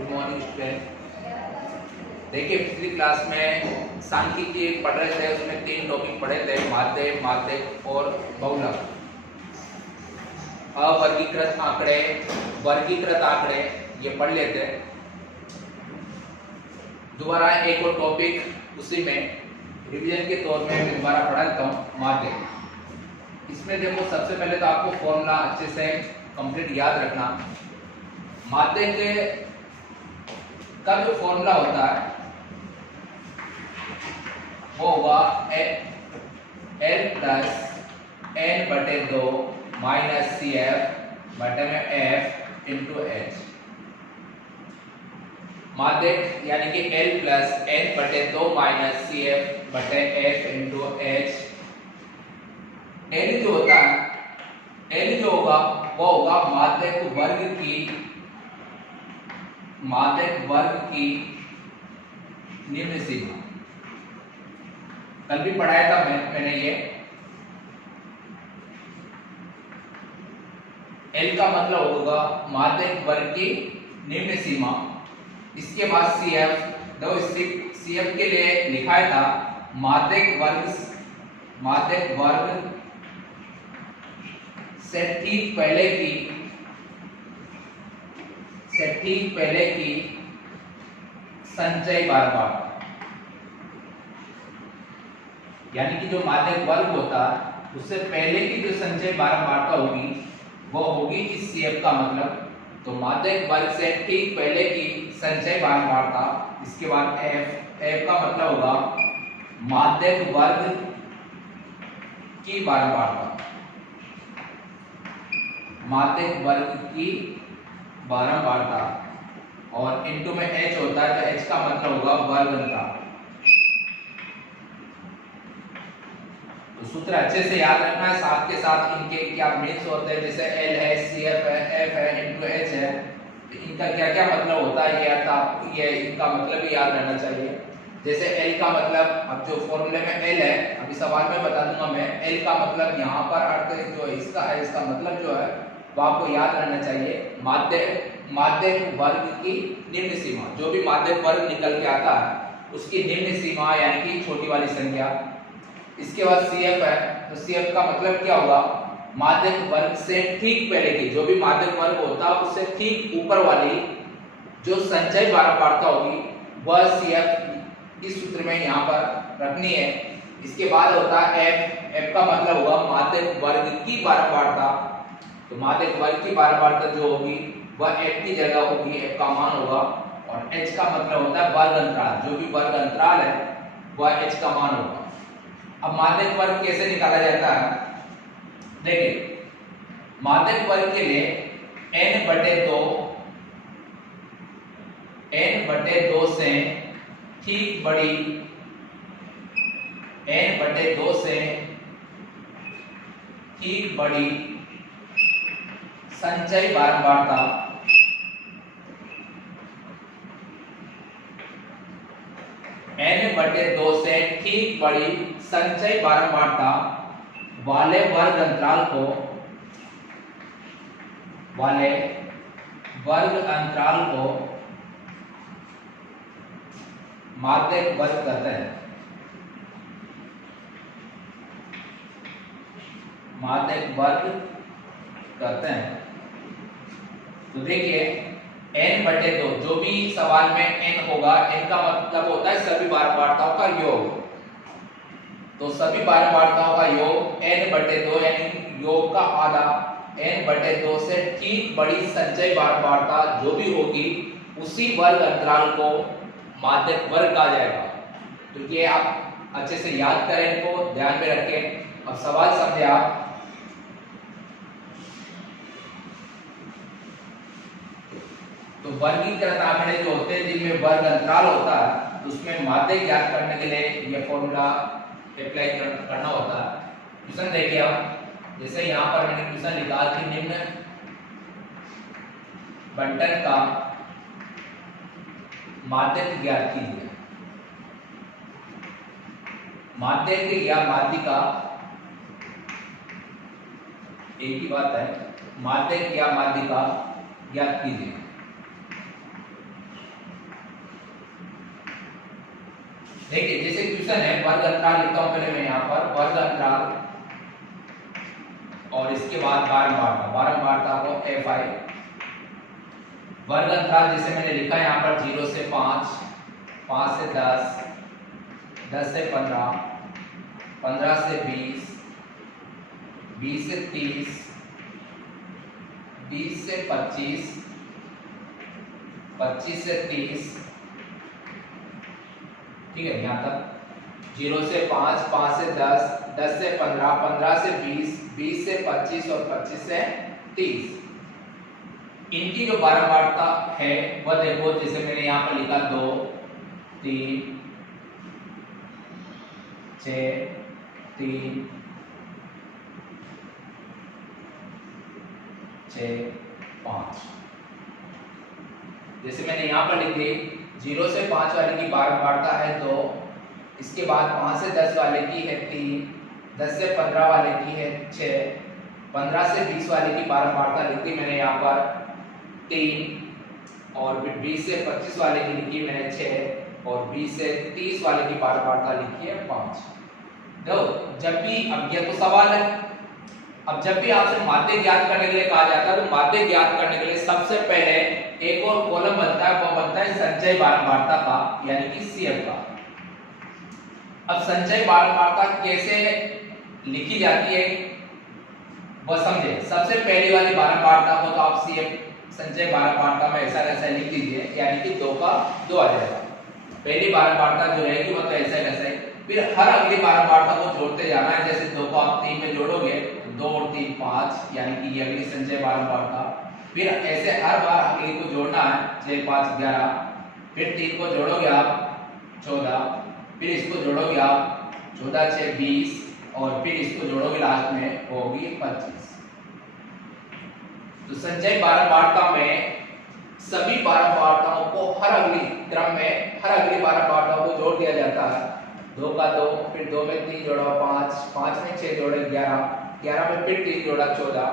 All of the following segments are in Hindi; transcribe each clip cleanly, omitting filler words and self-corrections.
Good morning student. देखिए पिछली क्लास में सांख्यिकी पढ़ रहे थे, उसमें 3 टॉपिक पढ़े थे, माध्य, माध्यक और बहुलक। अवर्गीकृत आंकड़े, वर्गीकृत आंकड़े ये पढ़ लेते हैं। दोबारा एक और टॉपिक उसी में रिवीजन के तौर में मैं दोबारा पढ़ा लेता हूँ, माध्यक। इसमें देखो सबसे पहले तो आपको फॉर्मूला अच्छे से कंप्लीट याद रखना। माध्यक का जो फॉर्मूला होता है वो होगा L प्लस N बटे 2 माइनस CF बटे में F इंटू H। माध्यक यानी कि L प्लस N बटे 2 माइनस CF बटे F इंटू H। L जो होता है, L जो होगा वो होगा माध्यक वर्ग की निम्न सीमा। कल भी पढ़ाया था मैंने ये। L का मतलब होगा माध्यक वर्ग की निम्न सीमा। इसके बाद CF, देखो CF के लिए लिखा था माध्यक वर्ग से ठीक पहले की संचय बारंबारता। यानी कि जो माध्यक वर्ग होता है उससे पहले की जो संचय बारंबारता होगी वो होगी इस CF का मतलब। तो माध्यक वर्ग से ठीक पहले की संचय बारंबारता, इसके बाद F का मतलब होगा माध्यक वर्ग की बारंबारता, माध्यक वर्ग की बारंबारता, और इनटू में H होता है तो H का मतलब होगा वर्ग अंतराल। तो सूत्र अच्छे से याद रखना है, साथ के साथ इनके क्या मीन्स होते हैं। जैसे L है, CF है, F है, इनटू H है, तो इनका क्या क्या मतलब होता है ये इनका मतलब भी याद रहना चाहिए। जैसे L का मतलब, अब जो फॉर्मूले में L है अभी सवाल में बता दूंगा मैं। L का मतलब यहाँ पर अर्थ जो इसका है, इसका मतलब जो है वो आपको याद रहना चाहिए। माध्यक वर्ग की निम्न सीमा, जो भी माध्यक वर्ग निकल के आता है उसकी निम्न सीमा यानी कि छोटी वाली संख्या। इसके बाद CF है, तो CF का मतलब क्या होगा, माध्यक वर्ग से ठीक पहले की, जो भी माध्यक वर्ग होता है उससे ठीक ऊपर वाली जो संचय बारंबारता होगी वह CF इस सूत्र में यहाँ पर रखनी है। इसके बाद होता है F का मतलब होगा माध्यक वर्ग की बारंबारता। तो माध्यक वर्ग की बारंबारता जो होगी वह F की जगह होगी, F का मान होगा। और H का मतलब होता है वर्ग अंतराल, जो भी वर्ग अंतराल है वह H का मान होगा। अब माध्यक वर्ग कैसे निकाला जाता है, देखिए माध्यक वर्ग के लिए n बटे 2 से ठीक बड़ी, n बटे 2 से ठीक बड़ी संचय बारंबारता, n बटे 2 से ठीक बड़ी संचय बारंबारता वाले वर्ग अंतराल को माध्यक वर्ग कहते हैं। माध्यक वर्ग कहते हैं। तो देखिए n बटे 2, जो भी सवाल में n होगा, n का मतलब होता है सभी बारंबारताओं का योग। तो सभी बारंबारताओं का योग n बटे 2 यानी योग का आधा, n बटे 2 से ठीक बड़ी संचय बारंबारता जो भी होगी उसी वर्ग अंतराल को माध्यक वर्ग कहा जाएगा। तो ये आप अच्छे से याद करें, इनको ध्यान में रखें। अब सवाल समझे आप। तो वर्गीकृत आंकड़े जो होते हैं जिनमें वर्ग अंतराल होता है, उसमें माध्यक ज्ञात करने के लिए यह फॉर्मूला अप्लाई करना होता है। क्वेश्चन देखिए आप, जैसे यहाँ पर मैंने क्वेश्चन लिखा कि निम्न बंटन का माध्यक ज्ञात कीजिए। माध्यक या माध्यिका एक ही बात है, माध्यक या माध्यिका ज्ञात कीजिए। देखिए जैसे क्वेश्चन है वर्ग अंतराल लिखता हूं पहले मैं यहाँ पर वर्ग अंतराल और इसके बाद बारंबारता को fi वर्ग अंतराल जैसे मैंने लिखा है यहाँ पर 0 से 5, 5 से 10, 10 से 15, 15 से 20, 20 से 30, 20 से 25, 25 से 30, ठीक है यहाँ तक 0 से 5, 5 से 10, 10 से 15, 15 से 20, 20 से 25 और 25 से 30। इनकी जो बारंबारता है वह देखो जैसे मैंने यहाँ पर लिखा 2, 3, 6, 3, 6, 5। जैसे मैंने यहाँ पर लिख दी 0 से 5 वाले की बारंबारता है 2, इसके बाद 5 से 10 वाले की है 3, 10 से 15 वाले की है 6, 15 से 20 वाले की बारंबारता लिखी मैंने यहाँ पर 3 और फिर 20 से 25 वाले की लिखी मैंने 6 और 20 से 30 वाले की बारंबारता लिखी है 5। देखो जब भी अब यह तो सवाल है, अब जब भी आपसे माध्य ज्ञात करने के लिए कहा जाता है तो माध्य ज्ञात करने के लिए सबसे पहले एक और कॉलम बनता है, वो बनता है संचय बारंबारता का यानी कि CF का। अब संचय बारंबारता कैसे लिखी जाती है वो समझे। सबसे पहली वाली बारंबारता को तो आप CF संचय बारंबारता में ऐसा कैसा लिख दीजिए यानी कि 2 का 2 आ जाएगा। पहली बारंबारता जो रहेगी वो तो ऐसा कैसा, फिर हर अगली बारंबारता को जोड़ते जाना है। जैसे 2 को आप 3 में जोड़ोगे तो 2 और 3 5 यानी कि ये अगली संचय बारंबारता। फिर ऐसे हर बार अगली को जोड़ना है 6, 5, 11, फिर 3 को जोड़ोगे आप 14, फिर इसको जोड़ोगे आप 14, 6, 20 और फिर इसको जोड़ोगे लास्ट में होगी 25। तो संचय बारंबारता में सभी बारंबारताओं को हर अगली क्रम में हर अगली बारंबारताओं को जोड़ दिया जाता है। 2 का 2, फिर 2 में 3 जोड़ा 5, 5 में 6 जोड़े 11, 11 में फिर 3 जोड़ा 14,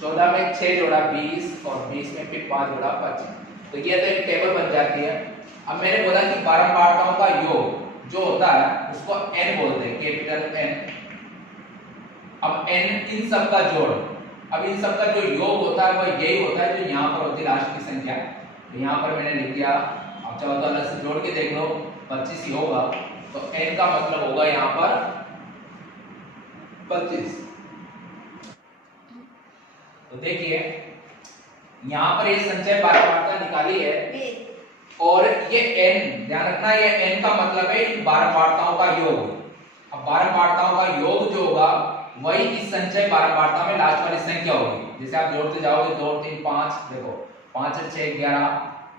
14 में 6 जोड़ा 20 और 20 में फिर 5 जोड़ा 25। तो ये तो एक टेबल बन जाती है। अब मैंने बोला कि बारंबारताओं का योग जो होता है उसको n बोलते हैं, कैपिटल N। अब n इन सब का जोड़, अब इन सब का जो योग होता है वह यही होता है जो यहाँ पर होती है लास्ट की संख्या। तो यहाँ पर मैंने लिख दिया, आप चाहो तो अलग से जोड़ के देख लो 25 ही होगा, तो n का मतलब होगा यहाँ पर 25। तो देखिए यहाँ पर ये संचय बारंबारता निकाली है और ये n, ध्यान रखना ये n का मतलब है इन बारंबारताओं का योग। अब बारंबारताओं का योग जो होगा वही इस संचय बारंबारता में लास्ट वाली संख्या होगी। जैसे आप जोड़ते जाओगे 2 3 5, देखो 5 और 6 11,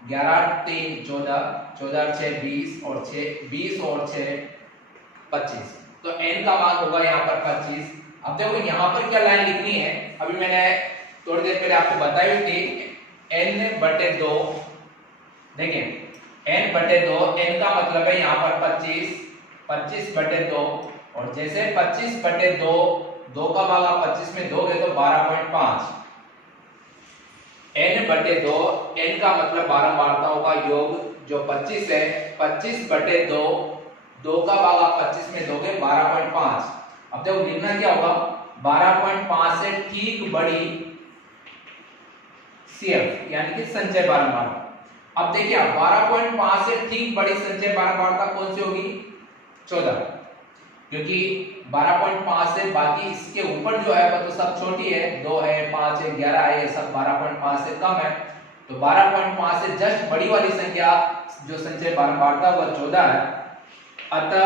11 3 14, 14 और 6 20 और 6 20 और 6 25। तो n का मान होगा यहाँ पर 25। अब देखो यहाँ पर क्या लाइन लिखनी है, अभी मैंने थोड़ी देर पहले आपको बताई थी n/2। देखिए n/2, n का मतलब है यहाँ पर 25, 25/2 और जैसे 25/2, 2 का भाग आप 25 में दोगे तो 12.5। n/2, n का मतलब बारंबारताओं का योग जो 25 है, 25/2, 2 का भाग आप 25 में दोगे 12.5। अब देखो लिखना क्या होगा, 12.5 से ठीक बड़ी CF यानी कि संचय बारंबारता। अब देखिए 12.5 से ठीक बड़ी संचय बारंबारता कौन सी होगी, 14, क्योंकि 12.5 से बाकी इसके ऊपर जो है वो तो सब छोटी है, 2 है 5 है 11 है, ये सब 12.5 से कम है। तो 12.5 से जस्ट बड़ी वाली संख्या जो संचय बारंबारता वह 14 है। अतः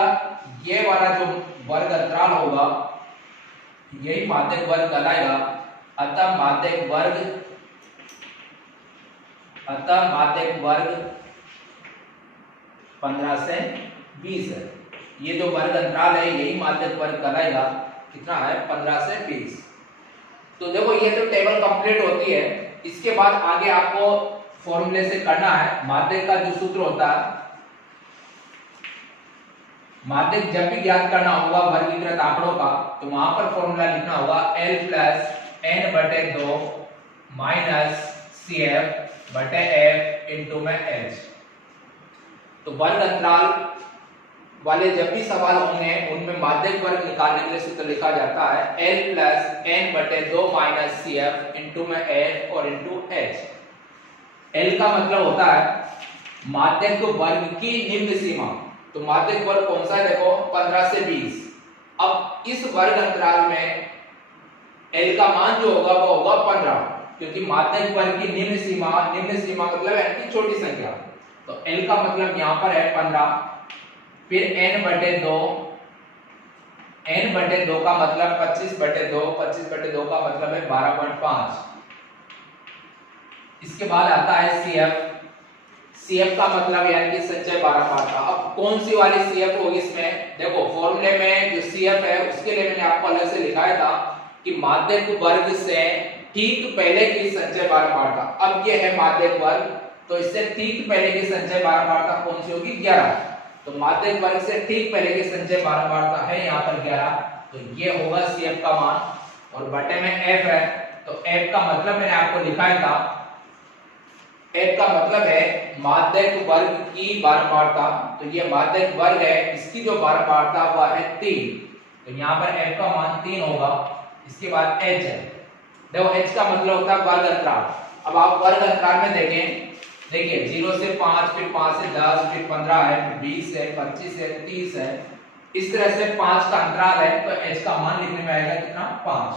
ये वाला जो वर्ग अंतराल होगा यही माध्यक वर्ग कहलाएगा। अतः माध्यक वर्ग 15 से 20 है। ये जो वर्ग अंतराल है यही माध्यक वर्ग कहलाएगा। कितना है, 15 से 20। तो देखो ये तो टेबल कंप्लीट होती है। इसके बाद आगे आपको फॉर्मूले से करना है। माध्यक का जो सूत्र होता है, माध्यक जब भी ज्ञात करना होगा वर्गीकृत आंकड़ों का, तो वहां पर फॉर्मूला लिखना होगा L + n/2 - CF/F * में H। तो वर्ग अंतराल वाले जब भी सवाल होंगे उनमें माध्यक वर्ग निकालने के लिए सूत्र लिखा जाता है L प्लस एन बटे 2 माइनस सी एफ इंटू में एफ और इंटू एच। L का मतलब होता है माध्यक वर्ग की निम्न सीमा। तो माध्यक वर्ग कौन सा है, देखो 15 से 20। अब इस वर्ग अंतराल में L का मान जो होगा वो होगा 15, क्योंकि माध्यक वर्ग की निम्न सीमा मतलब n की छोटी संख्या। तो L का मतलब यहाँ पर है 15, फिर n बटे 2 का मतलब 25 बटे 2 का मतलब है 12.5। इसके बाद आता है CF का मतलब यानी कि संचय बारंबार का। अब कौन सी वाली CF होगी इसमें, देखो फॉर्मूले में जो CF है उसके लिए मैंने आपको अलग से लिखाया था कि माध्यक वर्ग से ठीक पहले की संचय बारंबारता। अब ये है माध्यक वर्ग, तो इससे ठीक पहले की संचय बारंबारता कौन सी होगी, 11। तो माध्यक वर्ग से ठीक पहले की संचय बारंबारता है यहाँ पर 11, तो ये होगा CF का मान। और बटे में F है, तो F का मतलब मैंने आपको लिखाया था, F का मतलब है माध्यक वर्ग की बारंबारता। तो ये माध्यक वर्ग है, इसकी जो बारंबारता वह है 3, तो यहाँ पर F का मान 3 होगा। इसके बाद H है, देखो H का मतलब होता है वर्ग अंतराल। अब आप वर्ग अंतराल में देखें, देखिए 0 से 5, फिर 5 से 10, फिर 15 है, फिर 20 है, 25 है, 30 है, इस तरह से 5 का अंतराल है। तो H का मान लिखने में आएगा कितना, 5।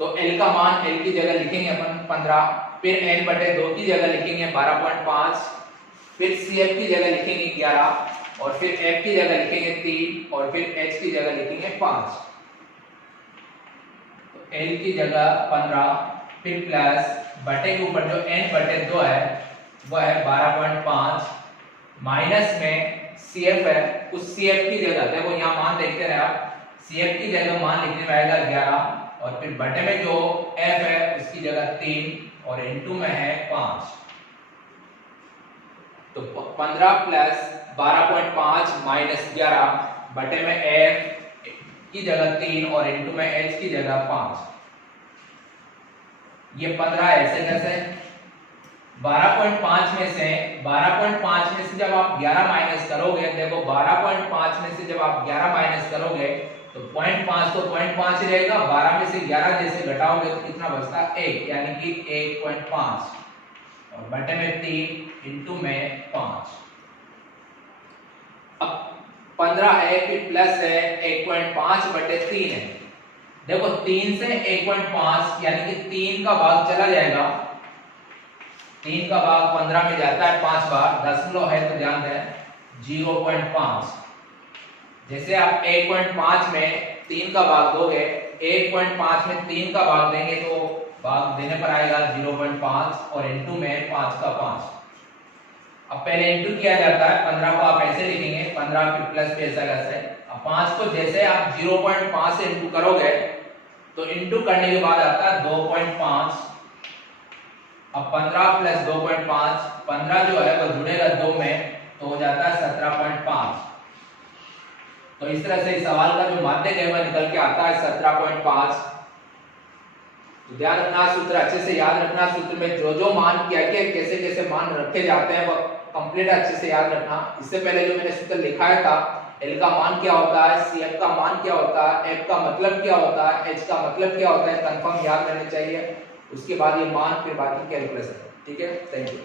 तो L का मान, L की जगह लिखेंगे अपन 15, फिर n बटे 2 की जगह लिखेंगे 12.5, फिर CF की जगह लिखेंगे 11, और फिर F की जगह लिखेंगे 3, और फिर H की जगह लिखेंगे 5। तो L की जगह 15, फिर प्लस बटे के ऊपर जो n बटे 2 है वह है 12.5, माइनस में CF है, उस CF की जगह देखो यहाँ मान देखते रहे आप, CF की जगह मान लिखने में आएगा 11, और फिर बटे में जो F है उसकी जगह 3, और इनटू में है 5। तो 15 प्लस 12.5 माइनस 11 बटे में F की जगह 3 और इनटू में H की जगह 5। ये 15 ऐसे कैसे, 12.5 में से जब आप 11 माइनस करोगे, देखो 12.5 में से जब आप 11 माइनस करोगे तो 0.5 तो 0.5 ही रहेगा, 12 में से 11 जैसे घटाओगे तो कितना बचता, 1, यानी कि 1.5, और बटे में 3 इनटू में 5। अब 15 है, फिर प्लस है 1.5 बटे 3 है, देखो 3 से 1.5 यानी कि 3 का भाग चला जाएगा, 3 का भाग 15 में जाता है 5 बार, दशमलव है तो ध्यान दें 0.5। जैसे आप 1.5 में 3 का भाग दोगे, 1.5 में 3 का भाग देंगे तो भाग देने पर आएगा 0.5, और इनटू में 5 का 5। अब पहले इनटू किया जाता है, 15 को आप ऐसे लिखेंगे, 15 फिर प्लस पे ऐसा कैसे। अब 5 को जैसे आप 0.5 से इनटू करोगे तो इनटू करने के बाद आता है 2.5। अब 15 प्लस 2.5, 15 जो है वो जुड़ेगा 2 में तो हो जाता है 17.5। तो इस तरह से इस सवाल का जो माध्यक है वह निकल के आता है 17.5। तो ध्यान रखना, सूत्र अच्छे से याद रखना, सूत्र में जो जो मान क्या क्या कैसे कैसे मान रखे जाते हैं वह कंप्लीट अच्छे से याद रखना। इससे पहले जो मैंने सूत्र लिखाया था, L का मान क्या होता है, CF का मान क्या होता है, F का मतलब क्या होता है, H का मतलब क्या होता है, कंफर्म याद रहने चाहिए। उसके बाद ये मान, फिर बाकी कैलकुलेशन। ठीक है, थैंक यू।